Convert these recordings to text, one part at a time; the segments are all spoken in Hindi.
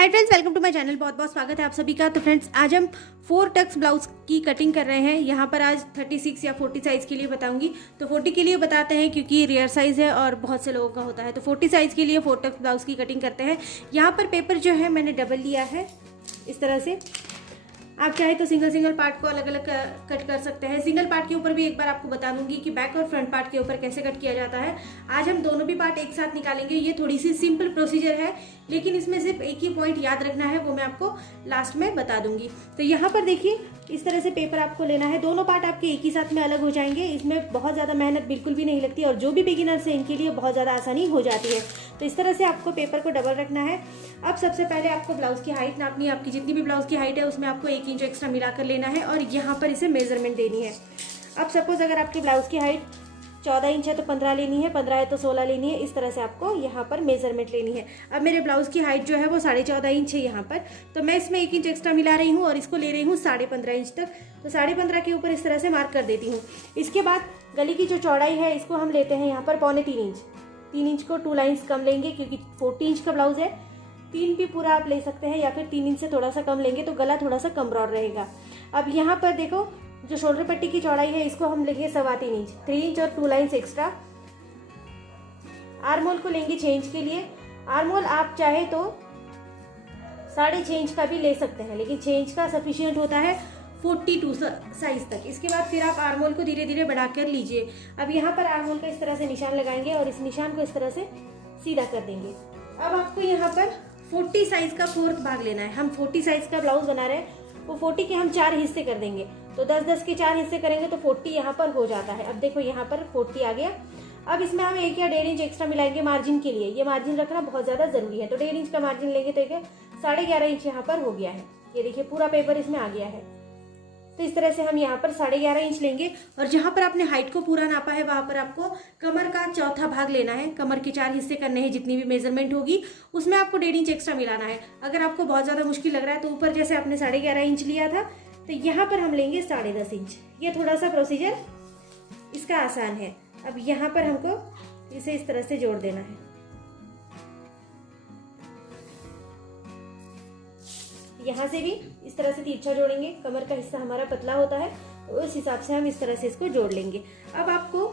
Hi friends, welcome to my channel. बहुत बहुत स्वागत है आप सभी का। तो फ्रेंड्स, आज हम 4 टक्स ब्लाउज की कटिंग कर रहे हैं। यहाँ पर आज 36 या 40 साइज़ के लिए बताऊंगी। तो 40 के लिए बताते हैं क्योंकि रेयर साइज़ है और बहुत से लोगों का होता है। तो 40 साइज़ के लिए 4 टक्स ब्लाउज की कटिंग करते हैं। यहाँ पर पेपर जो है मैंने डबल लिया है इस तरह से। आप चाहे तो सिंगल पार्ट को अलग अलग कट कर सकते हैं। सिंगल पार्ट के ऊपर भी एक बार आपको बता दूंगी कि बैक और फ्रंट पार्ट के ऊपर कैसे कट किया जाता है। आज हम दोनों भी पार्ट एक साथ निकालेंगे। ये थोड़ी सी सिंपल प्रोसीजर है, लेकिन इसमें सिर्फ एक ही पॉइंट याद रखना है, वो मैं आपको लास्ट में बता दूंगी। तो यहाँ पर देखिए, इस तरह से पेपर आपको लेना है। दोनों पार्ट आपके एक ही साथ में अलग हो जाएंगे। इसमें बहुत ज़्यादा मेहनत बिल्कुल भी नहीं लगती और जो भी बिगिनर्स हैं इनके लिए बहुत ज़्यादा आसानी हो जाती है। तो इस तरह से आपको पेपर को डबल रखना है। अब सबसे पहले आपको ब्लाउज की हाइट नापनी है। आपकी जितनी भी ब्लाउज की हाइट है उसमें आपको 1 इंच एक्स्ट्रा मिलाकर लेना है और यहाँ पर इसे मेजरमेंट देनी है। अब सपोज अगर आपकी ब्लाउज की हाइट 14 इंच है तो 15 लेनी है, 15 है तो 16 लेनी है। इस तरह से आपको यहाँ पर मेजरमेंट लेनी है। अब मेरे ब्लाउज की हाइट जो है वो 14.5 इंच है यहाँ पर, तो मैं इसमें 1 इंच एक्स्ट्रा मिला रही हूँ और इसको ले रही हूँ 15.5 इंच तक। तो 15.5 के ऊपर इस तरह से मार्क कर देती हूँ। इसके बाद गले की जो चौड़ाई है इसको हम लेते हैं यहाँ पर 3.25 इंच। 3 इंच को 2 लाइन्स कम लेंगे क्योंकि 40 इंच का ब्लाउज है। 3 भी पूरा आप ले सकते हैं या फिर 3 इंच से थोड़ा सा कम लेंगे तो गला थोड़ा सा कम ब्रॉड रहेगा। अब यहाँ पर देखो, जो शोल्डर पट्टी की चौड़ाई है इसको हम लेंगे 3.25 इंच। 3 इंच और 2 लाइन्स एक्स्ट्रा। आर्म होल को लेंगे 6 इंच के लिए। आर्म होल आप चाहे तो 6.5 इंच का भी ले सकते हैं, लेकिन 6 इंच का सफिशियंट होता है 42 साइज तक। इसके बाद फिर आप आर्म होल को धीरे धीरे बढ़ाकर लीजिए। अब यहाँ पर आर्म होल का इस तरह से निशान लगाएंगे और इस निशान को इस तरह से सीधा कर देंगे। अब आपको यहाँ पर 40 साइज का 4th भाग लेना है। हम 40 साइज का ब्लाउज बना रहे हैं, वो 40 के हम 4 हिस्से कर देंगे। तो 10-10 के 4 हिस्से करेंगे तो 40 यहाँ पर हो जाता है। अब देखो यहाँ पर 40 आ गया। अब इसमें हम 1 या 1.5 इंच एक्स्ट्रा मिलाएंगे मार्जिन के लिए। ये मार्जिन रखना बहुत ज्यादा जरूरी है। तो 1.5 इंच का मार्जिन लेंगे तो 11.5 इंच यहाँ पर हो गया है। ये देखिए पूरा पेपर इसमें आ गया है। तो इस तरह से हम यहाँ पर 11.5 इंच लेंगे और जहाँ पर आपने हाइट को पूरा नापा है वहां पर आपको कमर का 4था भाग लेना है। कमर के 4 हिस्से करने हैं, जितनी भी मेजरमेंट होगी उसमें आपको 1.5 इंच एक्स्ट्रा मिलाना है। अगर आपको बहुत ज्यादा मुश्किल लग रहा है तो ऊपर जैसे आपने 11.5 इंच लिया था तो यहाँ पर हम लेंगे 10.5 इंच। ये थोड़ा सा प्रोसीजर इसका आसान है। अब यहाँ पर हमको इसे इस तरह से जोड़ देना है। यहाँ से भी इस तरह से तिरछा जोड़ेंगे। कमर का हिस्सा हमारा पतला होता है तो उस हिसाब से हम इस तरह से इसको जोड़ लेंगे। अब आपको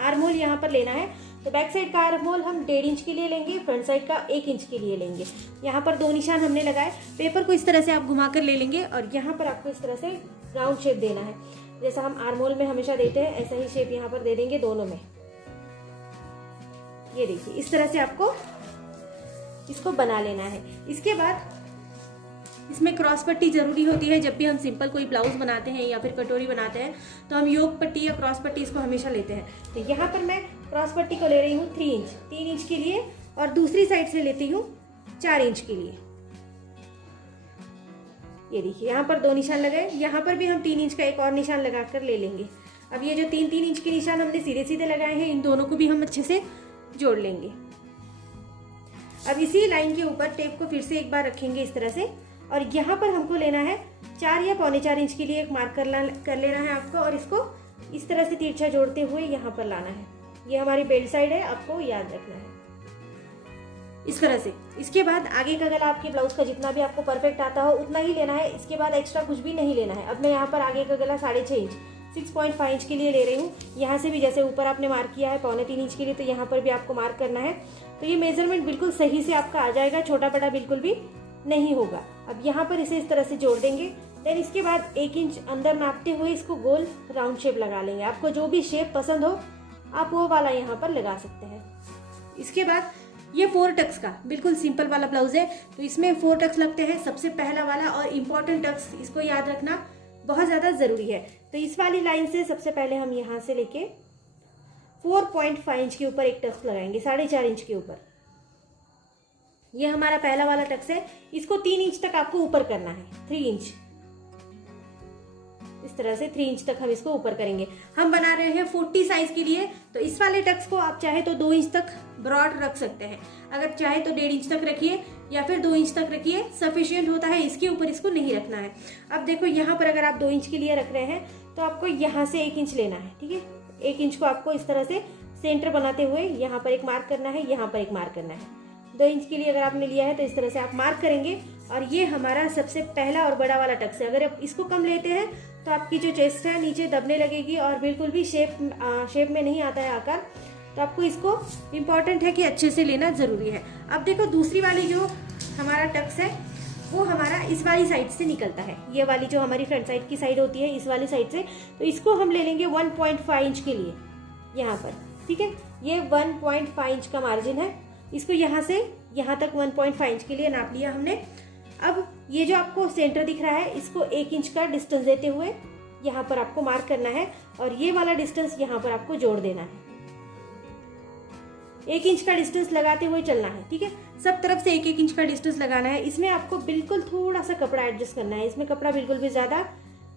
आर्म होल यहाँ पर लेना है। तो बैक साइड का आर्म होल हम 1.5 इंच के लिए लेंगे, फ्रंट साइड का 1 इंच के लिए लेंगे। यहाँ पर 2 निशान हमने लगाए। पेपर को इस तरह से आप घुमाकर ले लेंगे और यहाँ पर आपको इस तरह से राउंड शेप देना है। जैसा हम आर्म होल में हमेशा देते हैं ऐसा ही शेप यहाँ पर दे देंगे दोनों में। ये देखिए इस तरह से आपको इसको बना लेना है। इसके बाद इसमें क्रॉस पट्टी जरूरी होती है। जब भी हम सिंपल कोई ब्लाउज बनाते हैं या फिर कटोरी बनाते हैं तो हम योग पट्टी या क्रॉस पट्टी इसको हमेशा लेते हैं। तो यहाँ पर मैं क्रॉस पट्टी को ले रही हूँ 3 इंच, 3 इंच के लिए, और दूसरी साइड से लेती हूँ 4 इंच के लिए। ये देखिए यहाँ पर 2 निशान लगाए। यहाँ पर भी हम 3 इंच का एक और निशान लगाकर ले लेंगे। अब ये जो 3-3 इंच के निशान हमने सीधे सीधे लगाए हैं, इन दोनों को भी हम अच्छे से जोड़ लेंगे। अब इसी लाइन के ऊपर टेप को फिर से एक बार रखेंगे इस तरह से और यहाँ पर हमको लेना है 4 या 4.25 इंच के लिए एक मार्क कर लेना है आपको और इसको इस तरह से तिरछा जोड़ते हुए यहाँ पर लाना है। ये हमारी बेल्ट साइड है, आपको याद रखना है इस तरह से। इसके बाद आगे का गला आपके ब्लाउज का जितना भी आपको परफेक्ट आता हो उतना ही लेना है। इसके बाद एक्स्ट्रा कुछ भी नहीं लेना है। अब मैं यहाँ पर आगे का गला 6.5 इंच, 6.5 इंच के लिए ले रही हूँ। यहाँ से भी जैसे ऊपर आपने मार्क किया है 3.25 इंच के लिए, तो यहाँ पर भी आपको मार्क करना है। तो ये मेजरमेंट बिल्कुल सही से आपका आ जाएगा, छोटा बड़ा बिल्कुल भी नहीं होगा। अब यहाँ पर इसे इस तरह से जोड़ देंगे। देन इसके बाद 1 इंच अंदर नापते हुए इसको गोल राउंड शेप लगा लेंगे। आपको जो भी शेप पसंद हो आप वो वाला यहाँ पर लगा सकते हैं। इसके बाद ये 4 टक्स का बिल्कुल सिंपल वाला ब्लाउज है, तो इसमें 4 टक्स लगते हैं। सबसे पहला वाला और इम्पोर्टेंट टक्स, इसको याद रखना बहुत ज्यादा जरूरी है। तो इस वाली लाइन से सबसे पहले हम यहाँ से लेके 4.5 इंच के ऊपर एक टक्स लगाएंगे, 4.5 इंच के ऊपर। ये हमारा पहला वाला टक्स है। इसको 3 इंच तक आपको ऊपर करना है, 3 इंच। इस तरह से 3 इंच तक हम इसको ऊपर करेंगे। हम बना रहे हैं 40 साइज के लिए, तो इस वाले टक्स को आप चाहे तो 2 इंच तक ब्रॉड रख सकते हैं। अगर चाहे तो 1.5 इंच तक रखिए या फिर 2 इंच तक रखिए, सफिशियंट होता है। इसके ऊपर इसको नहीं रखना है। अब देखो यहाँ पर अगर आप 2 इंच के लिए रख रहे हैं तो आपको यहाँ से 1 इंच लेना है, ठीक है। 1 इंच को आपको इस तरह से सेंटर बनाते हुए यहाँ पर एक मार्क करना है, यहाँ पर एक मार्क करना है। 2 इंच के लिए अगर आपने लिया है तो इस तरह से आप मार्क करेंगे। और ये हमारा सबसे पहला और बड़ा वाला टक्स है। अगर आप इसको कम लेते हैं तो आपकी जो चेस्ट है नीचे दबने लगेगी और बिल्कुल भी शेप में नहीं आता है आकार। तो आपको इसको इम्पॉर्टेंट है कि अच्छे से लेना ज़रूरी है। अब देखो दूसरी वाली जो हमारा टक्स है वो हमारा इस वाली साइड से निकलता है। ये वाली जो हमारी फ्रंट साइड की साइड होती है इस वाली साइड से, तो इसको हम ले लेंगे 1.5 इंच के लिए यहाँ पर, ठीक है। ये 1.5 इंच का मार्जिन है। इसको यहाँ से यहाँ तक 1.5 इंच के लिए नाप लिया हमने। अब ये जो आपको सेंटर दिख रहा है इसको 1 इंच का डिस्टेंस देते हुए यहाँ पर आपको मार्क करना है और ये वाला डिस्टेंस यहाँ पर आपको जोड़ देना है। 1 इंच का डिस्टेंस लगाते हुए चलना है, ठीक है। सब तरफ से 1-1 इंच का डिस्टेंस लगाना है। इसमें आपको बिल्कुल थोड़ा सा कपड़ा एडजस्ट करना है। इसमें कपड़ा बिल्कुल भी ज़्यादा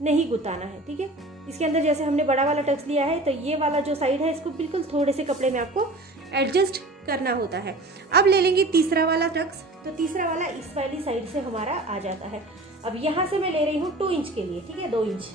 नहीं गुताना है, ठीक है। इसके अंदर जैसे हमने बड़ा वाला टक्स लिया है तो ये वाला जो साइड है इसको बिल्कुल थोड़े से कपड़े में आपको एडजस्ट करना होता है। अब ले लेंगे तीसरा वाला टक्स। तो तीसरा वाला इस वाली साइड से हमारा आ जाता है। अब यहाँ से मैं ले रही हूँ 2 इंच के लिए, ठीक है, 2 इंच।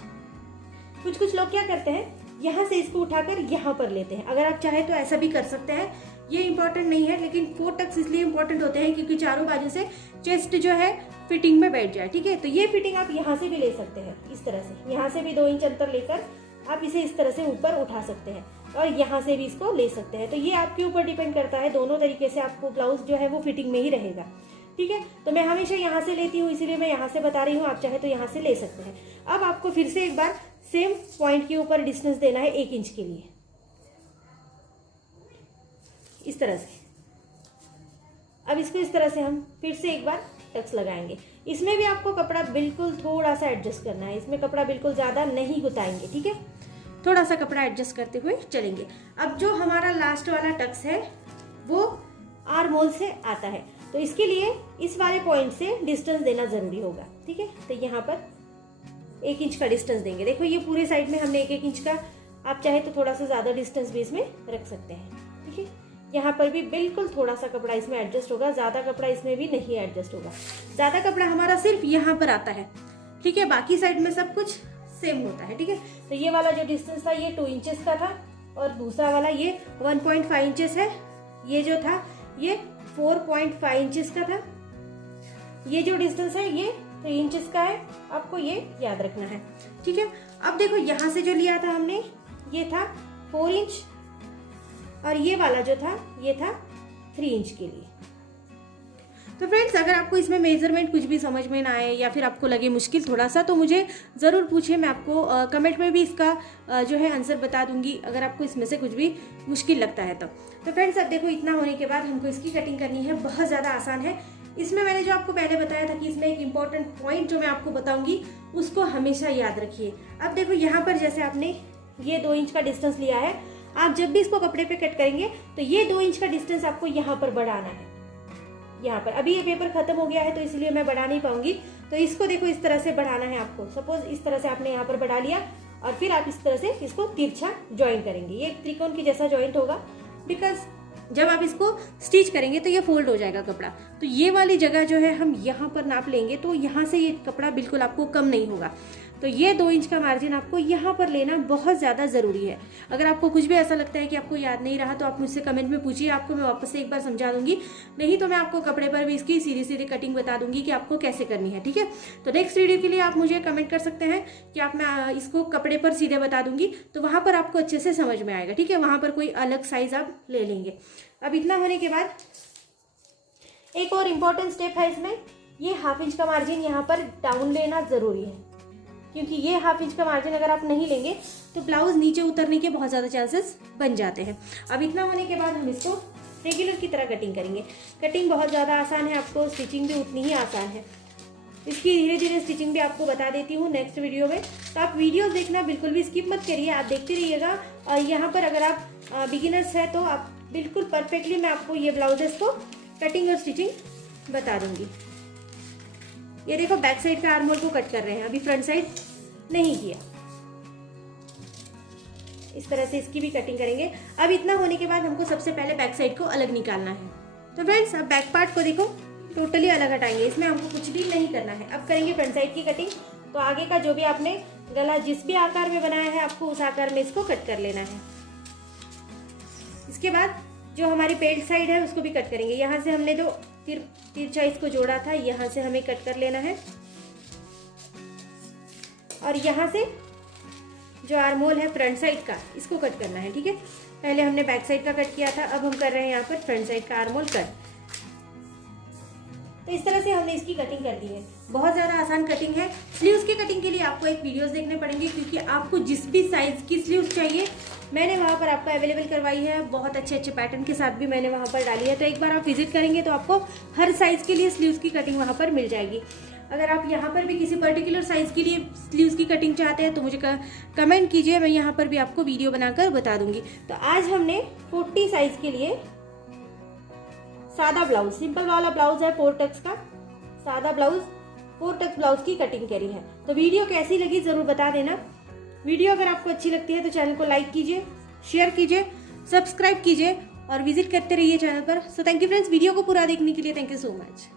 कुछ लोग क्या करते हैं, यहाँ से इसको उठाकर यहाँ पर लेते हैं। अगर आप चाहे तो ऐसा भी कर सकते हैं, ये इंपॉर्टेंट नहीं है। लेकिन 4 टक्स इसलिए इंपॉर्टेंट होते हैं क्योंकि चारों बाजू से चेस्ट जो है फिटिंग में बैठ जाए, ठीक है। तो ये फिटिंग आप यहाँ से भी ले सकते हैं, इस तरह से। यहाँ से भी 2 इंच अंतर लेकर आप इसे इस तरह से ऊपर उठा सकते हैं और यहाँ से भी इसको ले सकते हैं। तो ये आपके ऊपर डिपेंड करता है, दोनों तरीके से आपको ब्लाउज जो है वो फिटिंग में ही रहेगा, ठीक है। तो मैं हमेशा यहाँ से लेती हूँ, इसीलिए मैं यहाँ से बता रही हूँ। आप चाहे तो यहाँ से ले सकते हैं। अब आपको फिर से एक बार सेम पॉइंट के ऊपर डिस्टेंस देना है 1 इंच के लिए, इस तरह से। अब इसको इस तरह से हम फिर से एक बार टक्स लगाएंगे। इसमें भी आपको कपड़ा बिल्कुल थोड़ा सा एडजस्ट करना है। इसमें कपड़ा बिल्कुल ज़्यादा नहीं गुताएंगे, ठीक है। थोड़ा सा कपड़ा एडजस्ट करते हुए चलेंगे। अब जो हमारा लास्ट वाला टक्स है वो आर्म होल से आता है, तो इसके लिए इस वाले पॉइंट से डिस्टेंस देना ज़रूरी होगा, ठीक है। तो यहाँ पर 1 इंच का डिस्टेंस देंगे। देखो ये पूरे साइड में हमने 1-1 इंच का, आप चाहे तो थोड़ा सा ज़्यादा डिस्टेंस भी इसमें रख सकते हैं, ठीक है। यहाँ पर भी बिल्कुल थोड़ा सा कपड़ा इसमें एडजस्ट होगा, ज़्यादा कपड़ा इसमें भी नहीं एडजस्ट होगा। ज़्यादा कपड़ा हमारा सिर्फ यहाँ पर आता है, ठीक है। बाकी साइड में सब कुछ सेम होता है, ठीक है। तो ये वाला जो डिस्टेंस था ये 2 इंचेस का था और दूसरा वाला ये 1.5 इंचेस है। ये जो था ये 4.5 इंचेस का था। ये जो डिस्टेंस है ये 3 इंचेस का है, आपको ये याद रखना है, ठीक है। अब देखो यहाँ से जो लिया था हमने ये था 4 इंच और ये वाला जो था ये था 3 इंच के लिए। तो फ्रेंड्स अगर आपको इसमें मेजरमेंट कुछ भी समझ में ना आए या फिर आपको लगे मुश्किल थोड़ा सा, तो मुझे ज़रूर पूछिए। मैं आपको कमेंट में भी इसका जो है आंसर बता दूंगी अगर आपको इसमें से कुछ भी मुश्किल लगता है तो फ्रेंड्स अब देखो इतना होने के बाद हमको इसकी कटिंग करनी है। बहुत ज़्यादा आसान है। इसमें मैंने जो आपको पहले बताया था कि इसमें एक इम्पॉर्टेंट पॉइंट जो मैं आपको बताऊंगी उसको हमेशा याद रखिए। अब देखो यहाँ पर जैसे आपने ये 2 इंच का डिस्टेंस लिया है, आप जब भी इसको कपड़े पे कट करेंगे तो ये 2 इंच का डिस्टेंस आपको यहाँ पर बढ़ाना है। यहाँ पर अभी ये पेपर खत्म हो गया है तो इसलिए मैं बढ़ा नहीं पाऊंगी, तो इसको देखो इस तरह से बढ़ाना है आपको। सपोज इस तरह से आपने यहाँ पर बढ़ा लिया और फिर आप इस तरह से इसको तिरछा ज्वाइन करेंगे। ये एक त्रिकोण की जैसा ज्वाइंट होगा, बिकॉज जब आप इसको स्टिच करेंगे तो ये फोल्ड हो जाएगा कपड़ा। तो ये वाली जगह जो है हम यहाँ पर नाप लेंगे तो यहाँ से ये कपड़ा बिल्कुल आपको कम नहीं होगा। तो ये 2 इंच का मार्जिन आपको यहाँ पर लेना बहुत ज़्यादा ज़रूरी है। अगर आपको कुछ भी ऐसा लगता है कि आपको याद नहीं रहा तो आप मुझसे कमेंट में पूछिए, आपको मैं वापस से एक बार समझा दूंगी। नहीं तो मैं आपको कपड़े पर भी इसकी सीधी सीधी कटिंग बता दूंगी कि आपको कैसे करनी है, ठीक है। तो नेक्स्ट वीडियो के लिए आप मुझे कमेंट कर सकते हैं कि आप मैं इसको कपड़े पर सीधे बता दूंगी, तो वहाँ पर आपको अच्छे से समझ में आएगा, ठीक है। वहाँ पर कोई अलग साइज आप ले लेंगे। अब इतना होने के बाद एक और इम्पॉर्टेंट स्टेप है इसमें, ये 1/2 इंच का मार्जिन यहाँ पर डाउन लेना ज़रूरी है, क्योंकि ये 1/2 इंच का मार्जिन अगर आप नहीं लेंगे तो ब्लाउज नीचे उतरने के बहुत ज़्यादा चांसेस बन जाते हैं। अब इतना होने के बाद हम इसको रेगुलर की तरह कटिंग करेंगे। कटिंग बहुत ज़्यादा आसान है, आपको स्टिचिंग भी उतनी ही आसान है। इसकी धीरे धीरे स्टिचिंग भी आपको बता देती हूँ नेक्स्ट वीडियो में, तो आप वीडियोस देखना बिल्कुल भी स्किप मत करिए, आप देखते रहिएगा। और यहाँ पर अगर आप बिगिनर्स हैं तो आप बिल्कुल परफेक्टली मैं आपको ये ब्लाउजेस को कटिंग और स्टिचिंग बता दूंगी। ये देखो बैक साइड का आर्म होल को कट कर रहे हैं, अभी फ्रंट साइड नहीं किया। इस तरह से इसकी भी कटिंग करेंगे। अब इतना होने के बाद हमको सबसे पहले बैक साइड को अलग निकालना है। तो फ्रेंड्स अब बैक पार्ट को देखो टोटली अलग हटाएंगे, इसमें हमको कुछ भी नहीं करना है। अब करेंगे फ्रंट साइड की कटिंग। तो आगे का जो भी आपने गला जिस भी आकार में बनाया है आपको उस आकार में इसको कट कर लेना है। इसके बाद जो हमारी बेल्ट साइड है उसको भी कट करेंगे। यहाँ से हमने जो तिरछा इसको जोड़ा था, यहाँ से हमें कट कर लेना है। और यहाँ से जो आर्म होल है फ्रंट साइड का, इसको कट करना है। ठीक है, पहले हमने बैक साइड का कट किया था, अब हम कर रहे हैं यहाँ पर फ्रंट साइड का आर्म होल कट। तो इस तरह से हमने इसकी कटिंग कर दी है। बहुत ज़्यादा आसान कटिंग है। स्लीव्स की कटिंग के लिए आपको एक वीडियोस देखने पड़ेंगे, क्योंकि आपको जिस भी साइज़ की स्लीव्स चाहिए मैंने वहाँ पर आपको अवेलेबल करवाई है। बहुत अच्छे अच्छे पैटर्न के साथ भी मैंने वहाँ पर डाली है। तो एक बार आप विजिट करेंगे तो आपको हर साइज़ के लिए स्लीव्स की कटिंग वहाँ पर मिल जाएगी। अगर आप यहाँ पर भी किसी पर्टिकुलर साइज़ के लिए स्लीव्स की कटिंग चाहते हैं तो मुझे कमेंट कीजिए, मैं यहाँ पर भी आपको वीडियो बनाकर बता दूंगी। तो आज हमने 40 साइज़ के लिए सादा ब्लाउज, सिंपल वाला ब्लाउज है 4 टक्स का सादा ब्लाउज, 4 टक्स ब्लाउज की कटिंग करी है। तो वीडियो कैसी लगी ज़रूर बता देना। वीडियो अगर आपको अच्छी लगती है तो चैनल को लाइक कीजिए, शेयर कीजिए, सब्सक्राइब कीजिए और विजिट करते रहिए चैनल पर। So thank you friends, video को पूरा देखने के लिए थैंक यू सो मच।